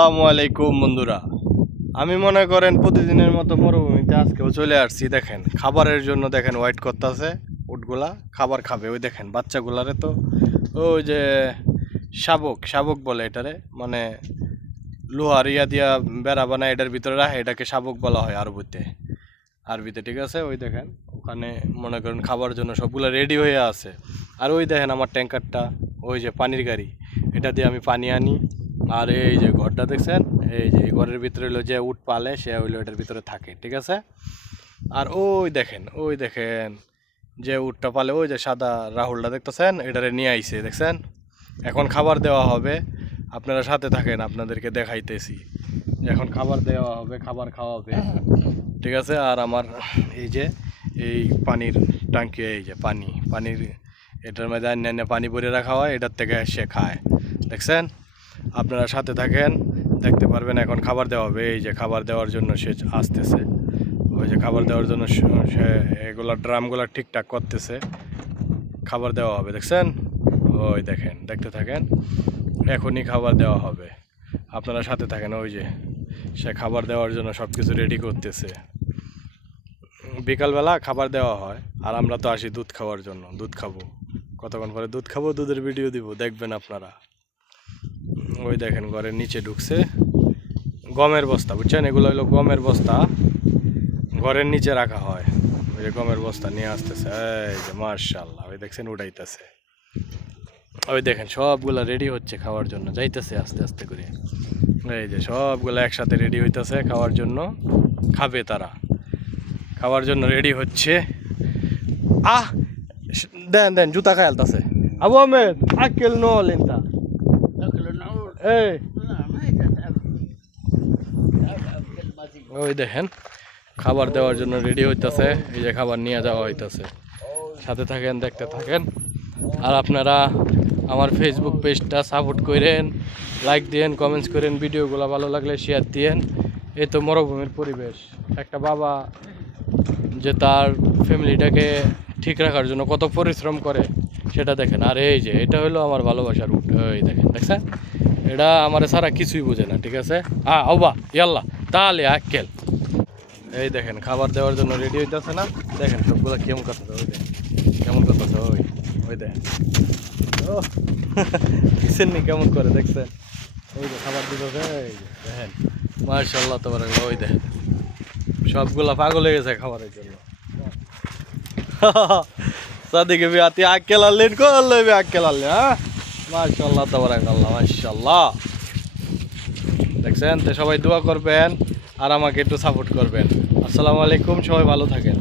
আসসালামু আলাইকুম, বন্ধুরা। আমি মনে করেন প্রতিদিনের মতো মরুভূমিতে আজকেও চলে আসছি, দেখেন। খাবারের জন্য দেখেন ওয়েট করতেছে, উটগুলা। খাবার খাবে, ওই দেখেন বাচ্চাগুলারে তো। ওই যে শাবক শাবক বলে এটারে মানে লোহার ইয়া দিয়া বেড়া বানায় এটার ভিতরে রাখে, এটাকে শাবক বলা হয় আরবিতে। আরবিতে, ঠিক আছে? ওই দেখেন, ওখানে মনে করেন খাবার জন্য সবগুলো রেডি হয়ে আছে। আর ওই দেখেন আমার ট্যাঙ্কারটা ওই যে পানির গাড়ি, এটা দিয়ে আমি পানি আনি। আর এই যে ঘরটা দেখছেন, এই যে ঘরের ভিতরে হলো যে উট পালে, সে হইল এটার ভিতরে থাকে, ঠিক আছে? আর ওই দেখেন ওই দেখেন যে উটটা পালে, ওই যে সাদা রাহুলটা দেখতেছেন, এটারে নিয়ে আইছে, দেখছেন? এখন খাবার দেওয়া হবে, আপনারা সাথে থাকেন, আপনাদেরকে দেখাইতেছি। এখন খাবার দেওয়া হবে, খাবার খাওয়াবে ঠিক আছে? আর আমার এই যে, এই পানির টাঙ্কি এই যে পানি, পানির এটার মধ্যে অন্যান্য পানি ভরে রাখা হয়, এটার থেকে সে খায়। দেখছেন? আপনারা সাথে থাকেন, দেখতে পারবেন এখন খাবার দেওয়া হবে। এই যে খাবার দেওয়ার জন্য সে আসতেছে। ওই যে খাবার দেওয়ার জন্য সে- এগুলা ড্রামগুলো ঠিকঠাক করতেছে। খাবার দেওয়া হবে, দেখছেন? ওই দেখেন, দেখতে থাকেন? এখনই খাবার দেওয়া হবে। আপনারা সাথে থাকেন, ওই যে সে খাবার দেওয়ার জন্য সব কিছু রেডি করতেছে। বিকালবেলা খাবার দেওয়া হয়, আর আমরা তো আসি দুধ খাওয়ার জন্য, দুধ খাব। কতক্ষণ পরে দুধ খাব, দুধের ভিডিও দিব, দেখবেন আপনারা। ওই দেখেন ঘরের নিচে ঢুকছে। গমের বস্তা, বুঝছেন? এগুলো হলো গমের বস্তা। ঘরের নিচে রাখা হয়। ওই যে গমের বস্তা নিয়ে আসতেছে। এই যে মার্শাল্লাহ ওই দেখছেন উঠাইতেছে ওই দেখেন, সবগুলা রেডি হচ্ছে খাওয়ার জন্য। যাইতেছে আস্তে আস্তে করে। এই যে সবগুলো একসাথে রেডি হইতেছে খাওয়ার জন্য। খাবে তারা। খাওয়ার জন্য রেডি হচ্ছে। আহ দেন দেন, জুতা খায় আলতাছে আবু আহমেদ আকেল নো লেনতা এই। ওই দেখেন, খাবার দেওয়ার জন্য রেডি হইতাছে, এই যে খাবার নিয়ে যাওয়া হইতাছে। সাথে থাকেন, দেখতে থাকেন। আর আপনারা আমার ফেসবুক পেজটা সাপোর্ট করেন লাইক দিয়েন কমেন্টস করেন, ভিডিওগুলো ভালো লাগলে শেয়ার দিয়েন। এই তো মরুভূমির পরিবেশ। একটা বাবা যে তার ফ্যামিলিটাকে ঠিক রাখার জন্য কত পরিশ্রম করে, সেটা দেখেন। আর এই যে, এটা হলো আমার ভালোবাসার উঠ এই দেখেন, দেখছেন? এটা আমার সারা কিছুই বোঝে না, ঠিক আছে? আ ওবা ইয়াল্লা তাহলে আক্কেল। এই দেখেন, খাবার দেওয়ার জন্য রেডি হইতেছে না? দেখেন, সবগুলো কেমন কথা ওই দেখেন। কেমন কথা ওই ওই দেখেন। ও কিসেন নি কেমন করে, দেখছেন? ওই যে খাবার দিতেছে, এই দেখেন। মার্শাল্লাহ তোমার ওই দেখেন। সবগুলা পাগল হয়ে গেছে খাবারের জন্য। সাদিকে বি আতি আক্কেল আনলেন করলে বি আক্কেল আনলে হ্যাঁ? তাবারাকাল্লাহ মাশাল্লাহ দেখছেন? তো সবাই দোয়া করবেন আর আমাকে একটু সাপোর্ট করবেন। আসসালামু আলাইকুম, সবাই ভালো থাকেন।